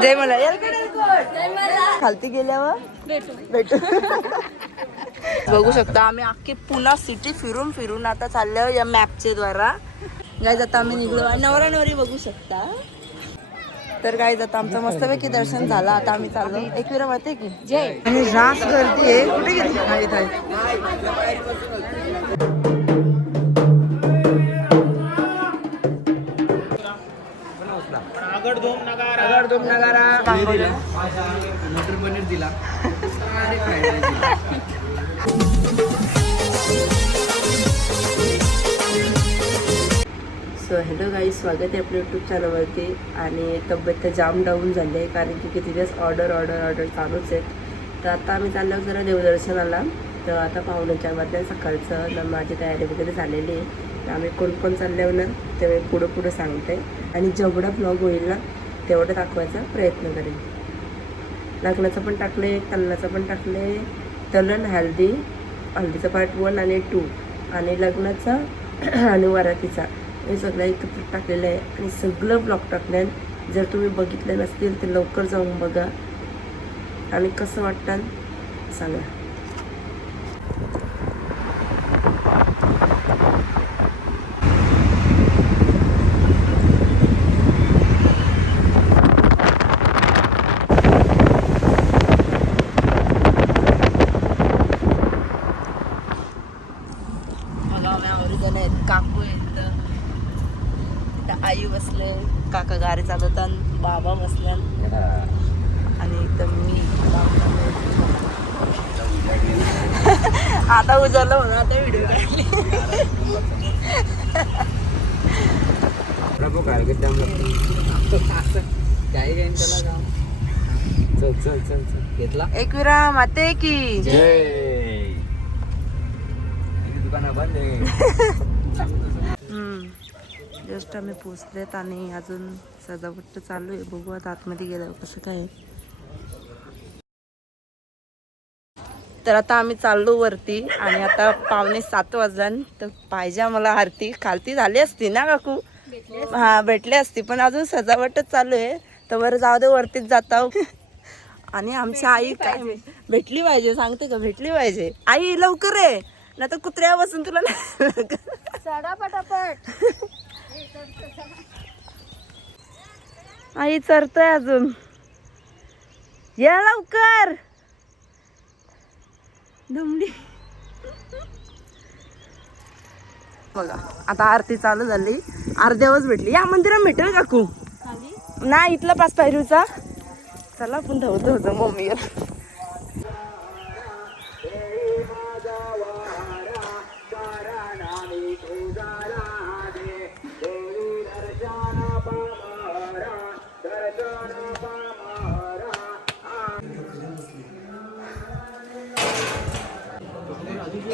जय मला खालती गेल्यावर भेटू. बघू शकता आम्ही अख्खी पुन्हा सिटी फिरून फिरून आता चाललो या मॅपचे द्वारा. गाईज आता आम्ही निघलो नवरा नवरी बघू शकता. तर गाईज आता आमचं मस्तपैकी दर्शन झालं. आता आम्ही चाललो एकविरा माहिती की जय आणि रास गर्दी आहे. कुठे गेली मटर पनीर दिला. सो हॅलो गाई, स्वागत आहे आपल्या यूट्यूब चॅनलवरती. आणि तब्येत तर जाम डाऊन झाली आहे कारण की किती दिवस ऑर्डर चालूच आहेत. तर आता आम्ही चाललो जरा देवदर्शनाला. तर आता पाहुण्याच्या वाजल्या सकाळचं ना माझी तयारी वगैरे झालेली आहे. तर आम्ही कोण चालल्यावर ना ते मी पुढं सांगते आणि जेवढा ब्लॉग होईल ना तेवढं दाखवायचा प्रयत्न करेन. लग्नाचं पण टाकले, तलनाचं पण टाकले. तलन हल्दीचा पार्ट 1 आणि 2 आणि लग्नाचा आणि वरातीचा हे सगळं एकत्र टाकलेलं आहे आणि सगळं ब्लॉग टाकलं आहे. जर तुम्ही बघितलं नसतील तर लवकर जाऊन बघा आणि कसं वाटतं सांगा. काकू आहेत, आई बसले, काका गाडी चालवतात, बाबा बसल्यात आणि एकदम मी आता उजारलं म्हणून आता व्हिडिओ काढली. घेतला एकविरा माते की जय. दुकान बंद आहे. जस्ट आम्ही पोचलेत आणि अजून सजावट चालू आहे. बघू आता आतमध्ये गेल्यावर कसं काय. तर आता आम्ही चाललो वरती आणि आता 6:45 वाजला. तर पाहिजे आम्हाला आरती. खालती झाली असती ना काकू? हा भेटली असती पण अजून सजावटच चालू आहे. तर बरं जाऊ दे, वरतीच जाता. आणि आमची आई काय भेटली पाहिजे सांगते का, भेटली पाहिजे. आई लवकर आहे ना तर कुत्र्या बसून तुला पटापट. आई चरतोय अजून, या लवकर दमली. बघा आता आरती चालू झाली. अर्ध्यावच भेटली. या मंदिरात भेटेल काकू? नाही इथला 5 पायरीचा. चला आपण धावतो होतो मम्मीवर.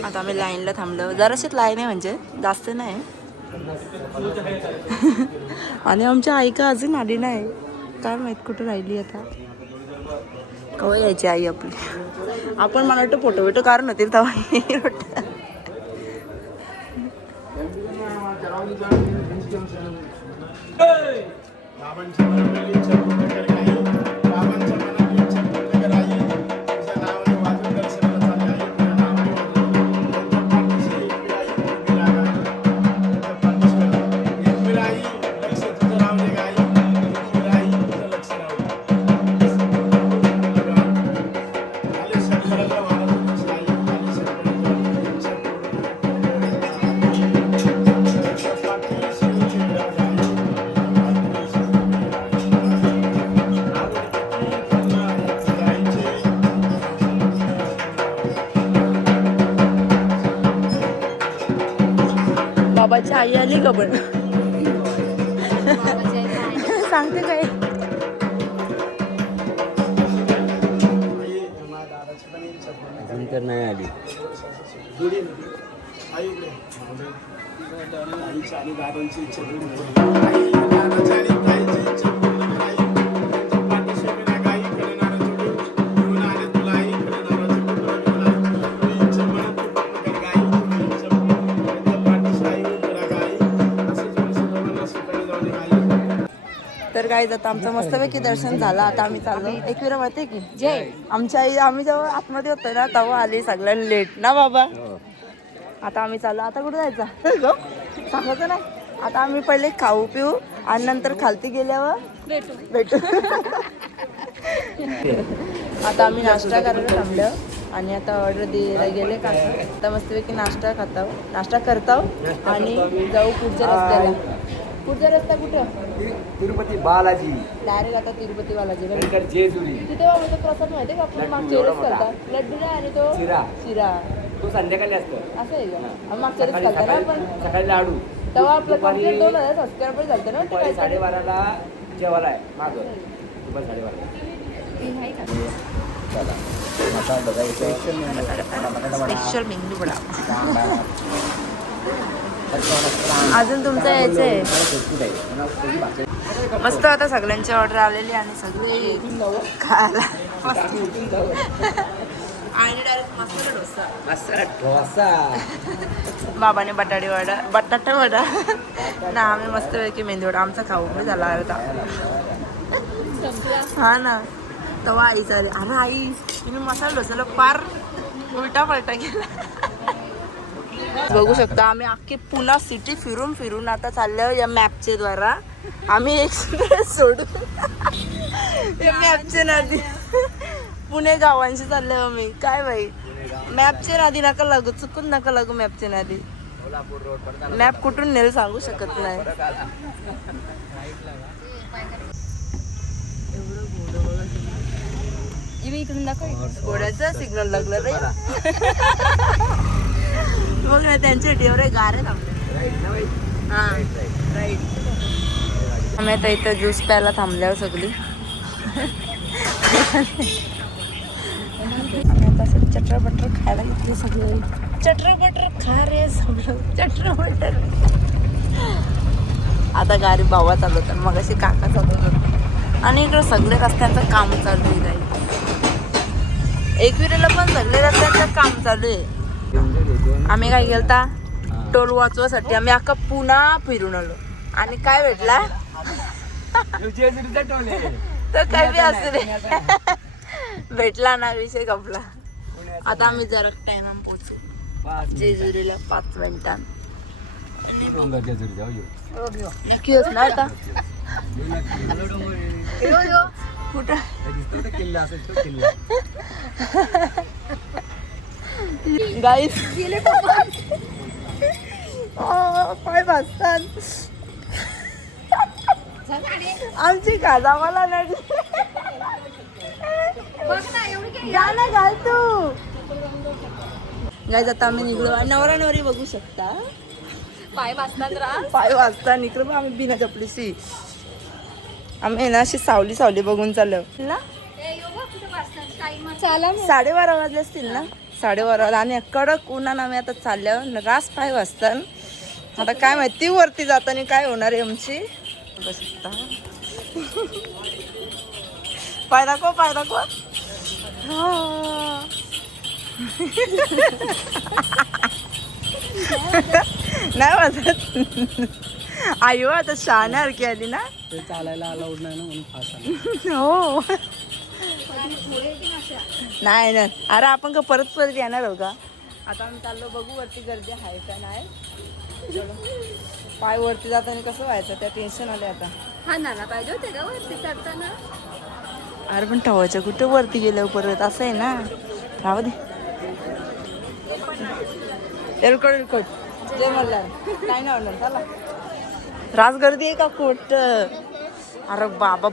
आता आम्ही लाईनला थांबलो. जराशीच लाईन आहे म्हणजे जास्त नाही. आणि आमच्या आई का अजून आली नाही. काय माहित कुठं राहिली आता. कवा यायची आई आपली. आपण मला वाटतं फोटो बिटो काढून होतील तेव्हा. बाबाची आई आली का पण सांगते काय. अजून तर नाही आली. तर काय आता आमचं मस्तपैकी दर्शन झालं. आता आम्ही चाललो. एकविरा माहिती की जय आमच्या आई, आम्ही जेव्हा आतमध्ये होतो ना तेव्हा आली सगळ्या लेट ना बाबा. आता आम्ही चाललो. आता कुठे जायचं सांगायचं नाही. आता आम्ही पहिले खाऊ पिऊ आणि नंतर खालती गेल्यावर भेटू. आता आम्ही नाश्ता करायला थांबलो आणि आता ऑर्डर द्यायला गेले का आता मस्तपैकी नाश्ता करताव आणि जाऊ पुढच्या रस्त्याला. पुढचा रस्ता कुठे? तिरुपती बालाजी, डायरेक्ट आता तिरुपती बालाजी जेजुरी. तिथे बाबा तो प्रसाद माहिती का आपण मागच्या वेळेस करतात लड्डू नाही आणि तो शिरा तो संध्याकाळी असतो. असं आहे का? मागच्या वेळेस करतात ना आपण सकाळी लाडू. तेव्हा आपलं कंप्लीट 2000 सबस्क्रायबर झालं ना. 12:30ला जेवायला आहे मागं. दुपारी 12:30. स्पेशल मेन्यू बडा. अजून तुमचं यायचं आहे मस्त. आता सगळ्यांची ऑर्डर आलेली आणि सगळे खायला आणि डायरेक्ट मसाला डोसा. बाबाने बटाटा वडा ना आम्ही मस्तपैकी मेंदू वडा. आमचा खाऊ पण झाला होता. हा ना तेव्हा आई चालेल. अरे आई तुम्ही मसाला डोसाला पार उलटा पलटा केला. बघू शकता आम्ही अख्खी पुन्हा सिटी फिरून आता चाललो या मॅपचे द्वारा. आम्ही एक्सप्रेस सोडून या मॅपचे नादी पुणे गावांशी चालले आम्ही. काय बाई मॅपचे नादी नका लागू, चुकून नका लागू मॅपचे नादी. मॅप कुठून नेल सांगू शकत नाही. घोड्याचं सिग्नल लागलं रे. बघ ना त्यांच्या एवढे गारे थांबले. हा राईट. आम्ही आता इथं ज्यूस प्यायला थांबल्यावर सगळी आम्ही आता असं चटर बटर खायला घेतले सगळे. चटर बटर खा रे सगळं चटर बटर. आता गाडी बाबा चालवतात मग अशी काका चालवतात आणि इकडं सगळे रस्त्यांचं काम चालू आहे. काही एकविरेला पण सगळे रस्त्यांचं काम चालू आहे. आम्ही काय केलता टोल वाचवासाठी आम्ही अख्खा पुन्हा फिरून आलो आणि काय भेटला तर काय बी असू दे भेटला ना विषय कपला. आता आम्ही जरा टाइम पोहोचू जेजुरीला 5 मिनिटां. नक्की होत ना आता कुठं गाईस गेले पाय भाजतात आमची खाजा मला नाही. गाणं घाल तू. गाईज आता आम्ही निघलो. नवरा नवरी बघू शकता पाय वाजता निघलो. आम्ही बिना चपलीशी आम्ही ना अशी सावली बघून चाललो ना. 12:30 वाजले असतील ना. 12:30 आणि कडक उन्हानं आम्ही आता चालल्यावर रास पाय वाजता. आता काय माहिती वरती जाताना काय होणार आहे आमची. बसता पाय दाखव नाही वाजत. आई आता शहाण्यासारखी आली ना. चालायला अलाउड नाही ना म्हणून. हो नाही ना. अरे आपण का परत येणार हो का. आता आम्ही चाललो बघू वरती गर्दी आहे का नाही. पाय वरती जाताना कसं व्हायचं त्या टेन्शन आले आता. हा नाला पाहिजे होते का वरती चढताना. अरे पण ठेवायचं कुठे वरती गेल्यावर परत असं आहे ना. राहू दे एलकोट जे म्हणला काय नाही म्हणणार चला. रास गर्दी आहे का खोट. अरे बाबा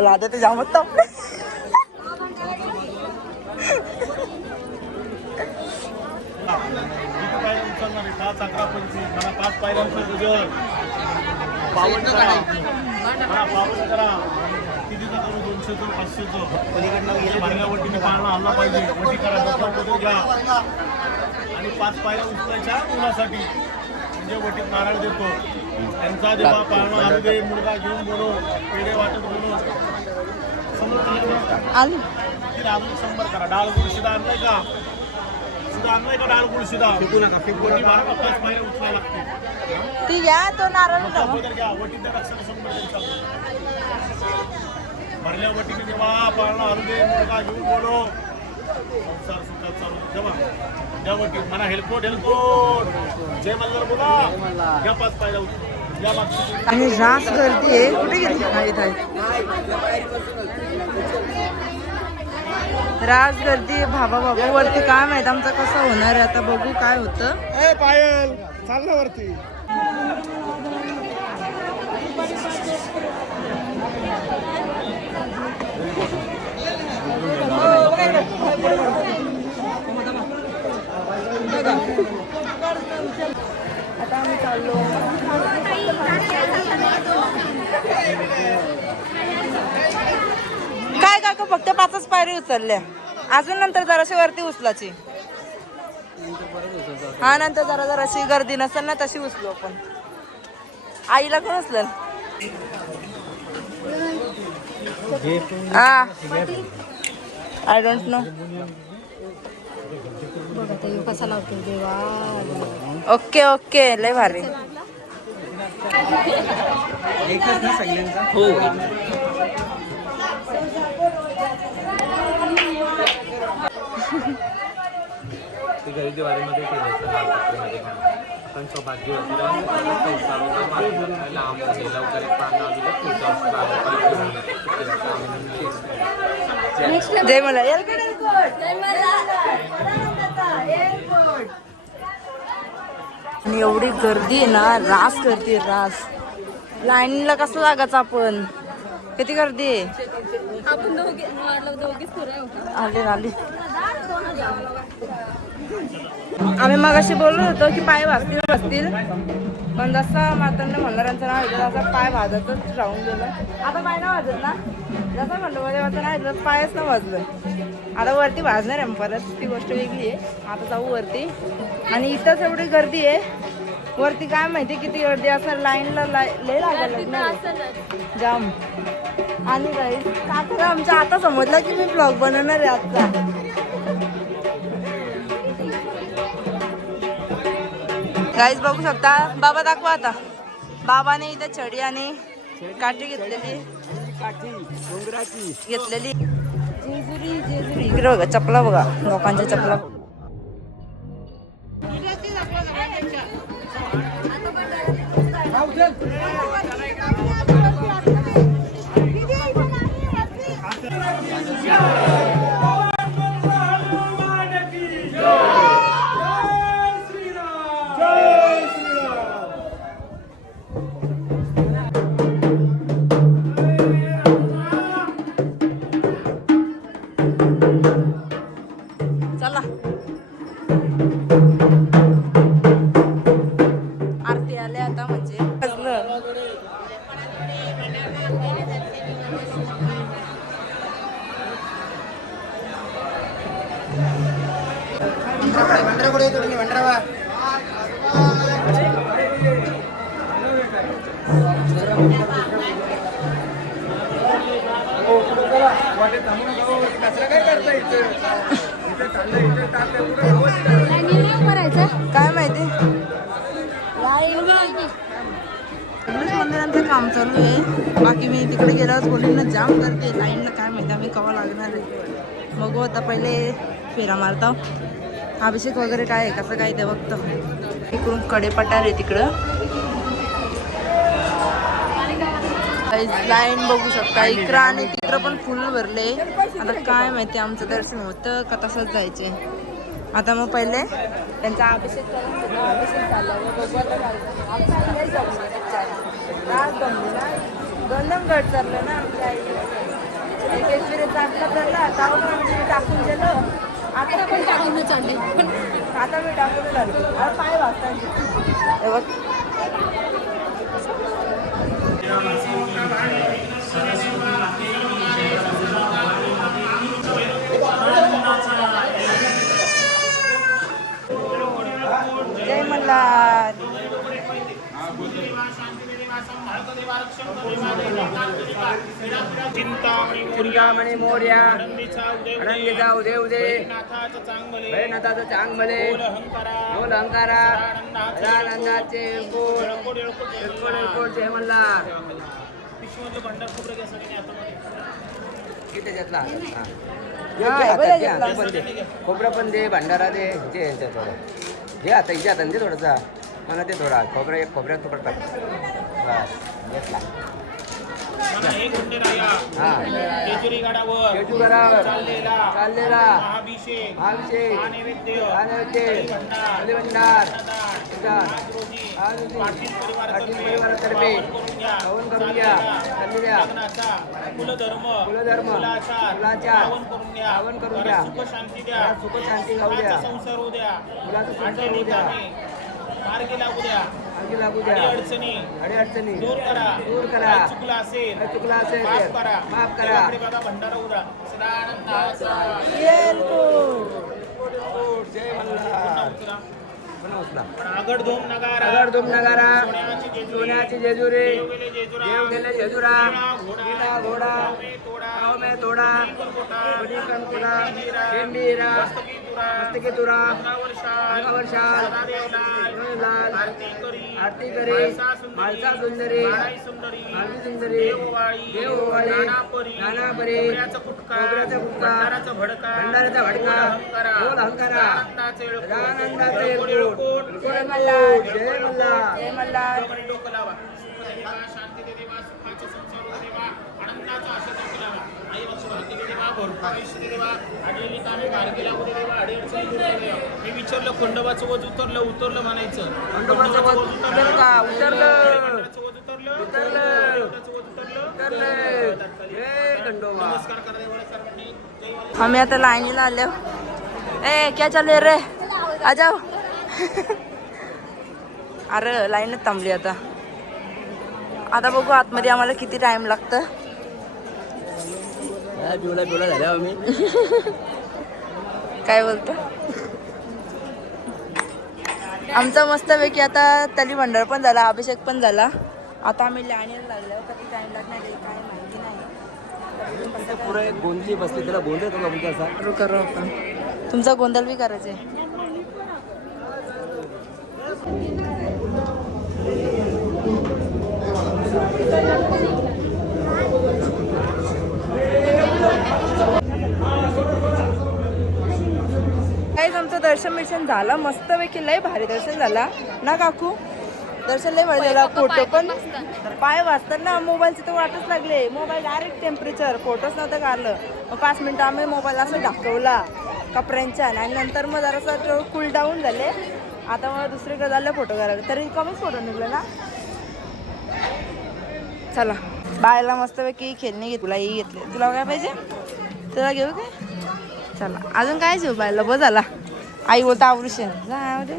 लादा ते जामत तापले. आणि 5 पायऱ्या उचलायच्या मुलासाठी म्हणजे वटीत नारळ देतो. त्यांचा जेव्हा पाळणा आणू दे मुलगा घेऊन बोलव पेढे वाटत बोलव समोर आली अजून 100 करा. डाळ गुळ शिदा आणलाय का तुझा आणलाय का डाळ गुळ शिदा फेकू नका वटी बारा 5 पायऱ्या उचलायला लागते ती घ्या तो नारळ अगोदर घ्या वटीच्या रक्षण संबंध भरल्या वटीने जेव्हा पाळणा हरू दे मुलगा घेऊन बोलो संसार सुखात चालू जेव्हा त्या वटी म्हणा हेलकोट जय मल्हार बोला घ्या 5 पायऱ्या उचलून या मागची आणि रास गर्दी आहे. कुठे गेली रास गर्दी आहे. भाबा वरती काय माहित आमचं कसं होणार आहे आता बघू काय होतं. ए पायल चाललं वरती आता आम्ही चाललो. काय काका फक्त 5च पायरी उचलल्या अजून नंतर जराशी वरती उचलाची. हा नंतर जराशी गर्दी नसेल ना तशी उचलू आपण. आईला कोण उचल हा आय डोंट नो. कसा लावतो देवा. ओके ओके लय भारी. खरेदीवारीमध्ये पण सौभाग्यवती लांब लवकर जय मला आणि एवढी गर्दी आहे ना. रास करते रास. लाईनला कसं लागायचं आपण. किती गर्दी आहे. आपण दोघीच पुरे होता. आले आले. आम्ही मगाशी बोललो होतो की पाय वाजतील पण जसं मातांना म्हणणाऱ्यांचं नाव येतं तसा पाय वाजतच राहून गेलं. आता पाय ना वाजत ना जसं म्हणलं माझं नाही वाजलं पायच ना वाजलं. आता वरती वाजणार आहे परत ती गोष्ट वेगळी आहे. आता जाऊ वरती आणि इथंच एवढी गर्दी आहे. वरती काय माहिती किती गर्दी असं लाईनला लय लागायला जाम. आणि गाईस काका आमच्या आता समजलं की मी ब्लॉग बनवणार आहे आजचा. गाईस बघू शकता. बाबा दाखवा आता. बाबाने इथे छडी आणि काठी घेतलेली जेजुरी. इकडे बघा चपला बघा लोकांच्या चपला. चला आरती आले आता म्हणजे काय माहिती गणेश मंदिरांचं काम चालू आहे. बाकी मी तिकडे गेल्यावर बोलींना जाम करते लाईनला. काय माहिती आम्ही कवा लागणार आहे. मग आता पहिले फेरा मारता. अभिषेक वगैरे काय आहे कसं काय ते बघतो. इकडून कडेपटार आहे तिकडं. लाईन बघू शकता. इकडं आणि तिकडं पण फुल भरले. आता काय माहिती आमचं दर्शन होतं का तसंच जायचे. आता मग पहिले त्यांचा अभिषेक करून अभिषेक झाल्यावर बघू आता गंधम गड चाललं ना आमच्या आई. एक फिरायचा आत्ता चालला टाकून गेलं. आता पण टाकून चालले आता मी टाकून लागलो. पाय वाजता बघ. जय मल्हार. चिंतामणी मोर्या आनंदीचा उदय उदय भैरनाथाचं चांगले बोल अंकारा आनंदाचे जय मल्हार किती घेतला खोबरं पण दे भंडारा दे ते थोडं घे आता इथे आता दे थोडंसा मला ते थोडा खोबऱ्यात थोडं टाक बस घेतला चाललेला अभिषेक परिवारातर्फे हवन करून घ्या कुलधर्म हवन करून घ्या सुख शांती खाऊ द्या संसार होऊ द्या मुलाचा संसार होऊ द्या मार्गी लागू द्या अडचणी दूर करा चुकला असेल माफ करा भंडारा उद्या जय मल्हार आगडधूम नगारा सोन्याची जेजुरी देव गेले जेजुरा घोडा में तोडा गंभीरा मस्तकी तुरा वर्षाल आरती करी मालसा सुंदरी देववाळी नानापरी खोबऱ्याचा फुटका भंडाराचा भडका बोल हंकारा आनंदाचे जय मल्हार जय मल्हार शांती देवा सुखाचा संसार देवा आनंदाचा आशीर्वाद देवा आई वक्षवाती देवा भरपूर आयुष्य देवा आडलेली कामे मार्गीला उदे देवा अडचणी दूर कर देवा मी विचारलं खंडोबाचं वज उतरलं म्हणायचं खंडोबाचं वज उतरलं का उतरलं जय खंडोबा नमस्कार करा देवा सर्वांनी आम्ही आता लाईनीला आलो ए क्या चालू रे आ जाओ अरे लाईनच थांबली आता बघू आतमध्ये आम्हाला किती टाइम लागतं बिवला झाल्या आम्ही काय बोलतो आमचा मस्तपैकी आता तली भंडार पण झाला अभिषेक पण झाला आता आम्ही लाईनीला लागलो कधी टाइम लागणार आहे काय माहिती नाही पुढे एक गोंधळी बसली त्याला गोंधळ करू आपण असा करू आपण तुमचा गोंधळ बी करायचा आहे काहीच आमचं दर्शन झालं मस्तपैकी लय भारी दर्शन झाला ना काकू दर्शन लय भारी झाला फोटो पण पाय वाचतात ना मोबाईलची तर वाटच लागले मोबाईल डायरेक्ट टेम्परेचर फोटोच नव्हतं काढलं मग 5 मिनिटं आम्ही मोबाईल असं ढाकवला कपड्यांच्या आणि नंतर मग जरासं कूल डाऊन झाले आता मला दुसरीकडे झालं फोटो करायला तरी कमीच फोटो निघले ना चला बायला मस्तपैकी खेळणी घेतली तुला ही घेतली तुला काय पाहिजे तुला घेऊ काय चला अजून काय घेऊ बायला बस झाला आई बोलता आवृषण जाऊ दे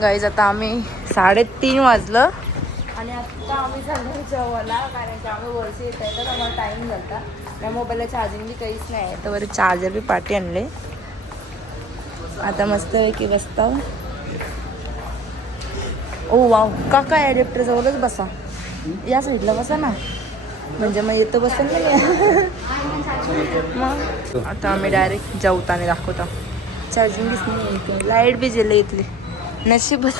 गाईज आता आम्ही 3:30 वाजलं आणि आता आम्ही चाललो जेवायला, कारण की आम्ही वर्षी येत आहे तर आम्हाला टाईम झाला. त्या मोबाईलला चार्जिंग बी काहीच नाही आहे, तर बरं चार्जर बी पाठी आणले. आता मस्त आहे की बसता. ओ वाव, काका ॲडॅप्टरजवळच बसा, या साईडला बसा ना, म्हणजे मग येतं बसेल नाही. मग आता आम्ही डायरेक्ट जेवताना दाखवतो. चार्जिंग दिसली, लाईट बी गेली इथली, नशीबच.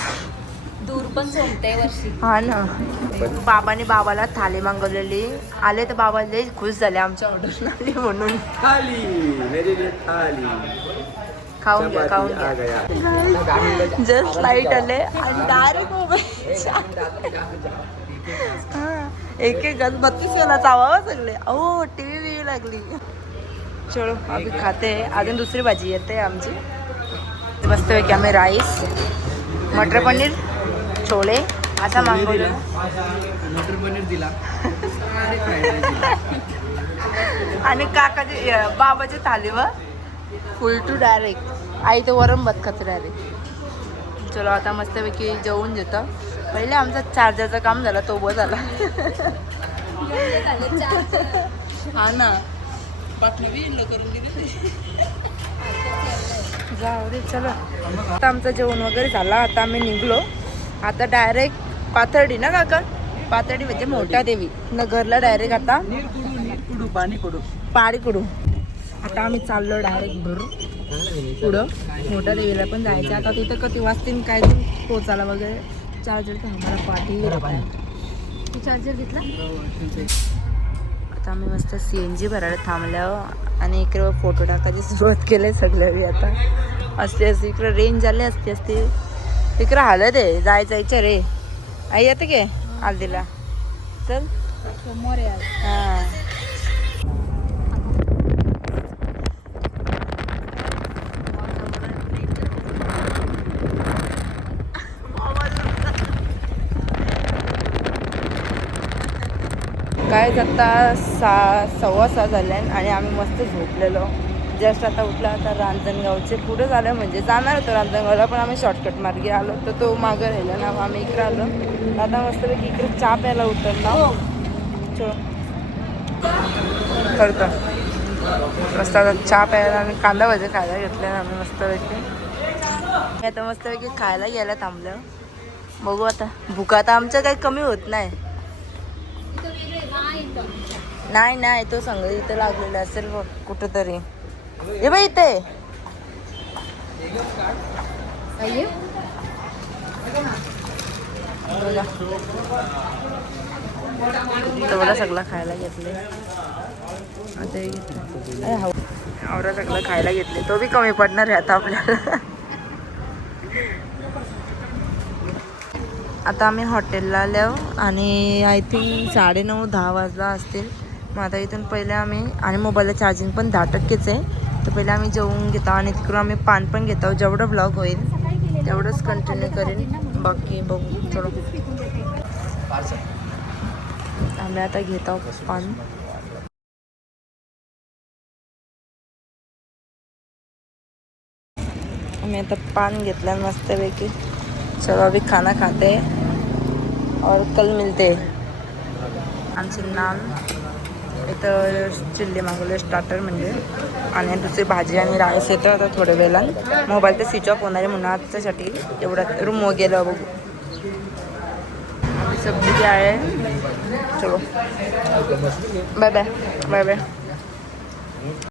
दूर पण सोडते वर्षी. हा ना. बाबाला थाली मागवलेली, आले तर बाबा लई खुश झाले आमच्या ऑर्डर आली म्हणून. खाऊन घ्या, खाऊन घ्या. जस्ट लाईट आले आणि डायरेक्ट मोबाईल. एक एक गज 32 वेळा चावावं सगळे. अहो टीव्ही बी लागली. चलो आम्ही खाते. अजून दुसरी भाजी येते आमची. मस्तपैकी आम्ही राईस, मटर पनीर, छोले असा मागवलं. मटर पनीर दिला आणि काकाची बाबाची थालीवर फुल टू डायरेक्ट. आई तर वरण भात खाते डायरेक्ट. चलो आता मस्तपैकी जेवून घेतो. पहिले आमचा चार्जरचं काम झालं, तो बस झाला. हा ना, जाऊ दे. चला आता आमचं जेवण वगैरे झालं. आता आम्ही निघलो. आता डायरेक्ट पाथर्डी ना काका, पाथर्डी म्हणजे मोठ्या देवी नगरला डायरेक्ट. आता पाणी कुडू. आता आम्ही चाललो डायरेक्ट पुढं मोठ्या देवीला पण जायचं. आता तिथं किती वाजतील काय पोचायला वगैरे. चार्जर तर आम्हाला पाठी. चार्जर घेतला. आता आम्ही मस्त CNG भरायला थांबल्यावर आणि इकडे फोटो टाकायची सुरुवात केली सगळ्यांनी. आता असते इकडे रेंज झाली असते इकडे हालत आहे. जायचं रे. आई येते की आलदीला चल समोर आहे. हां काय आता 6:15 झाले आणि आम्ही मस्त झोपलेलो. जस्ट आता उठला. आता रांजणगावचे पुढे झालं, म्हणजे जाणार होतो रांजणगावला, पण आम्ही शॉर्टकट मार्गे आलो तर तो मागं राहिला ना, आम्ही इकडे आलो. आता मस्तपैकी इकडे चहा प्यायला उतरला. करतो मस्त. आता चहा प्यायला आणि कांदा भजी खायला घेतले ना आम्ही मस्तपैकी. आता मस्तपैकी खायला गेला थांबलं. बघू आता. भूक आता आमचं काही कमी होत नाही. नाही तो संग इथं लागलेला असेल बघ कुठंतरी. हे बाई इथे तेवढा सगळं खायला घेतले. आता आवडा सगळं खायला घेतले. तो बी कमी पडणार आहे आता आपल्याला. आता आम्ही हॉटेलला आलो आणि आय थिंक 9:30-10 वाजला असतील. मग आता इथून पहिले आम्ही, आणि मोबाईलला चार्जिंग पण 10% आहे, तर पहिले आम्ही जेवून घेतो आणि तिकडून आम्ही पान पण घेतो. जेवढं ब्लॉग होईल तेवढंच कंटिन्यू करेन, बाकी बघू. चलो आम्ही आता घेत आहोत पान. आम्ही आता पान घेतलं मस्तपैकी. चलो अभी खाना खाते हैं और कल मिलते हैं. आमचे नान इथं चिल्ली मागवले स्टार्टर म्हणजे, आणि दुसरी भाजी आणि राईस येतं. आता थोड्या वेळानं मोबाईल तर स्विच ऑफ होणार आहे म्हणून आजच्यासाठी एवढं रूम गेलं बघू. सब्जी काय आहे. चलो बाय बाय बाय बाय.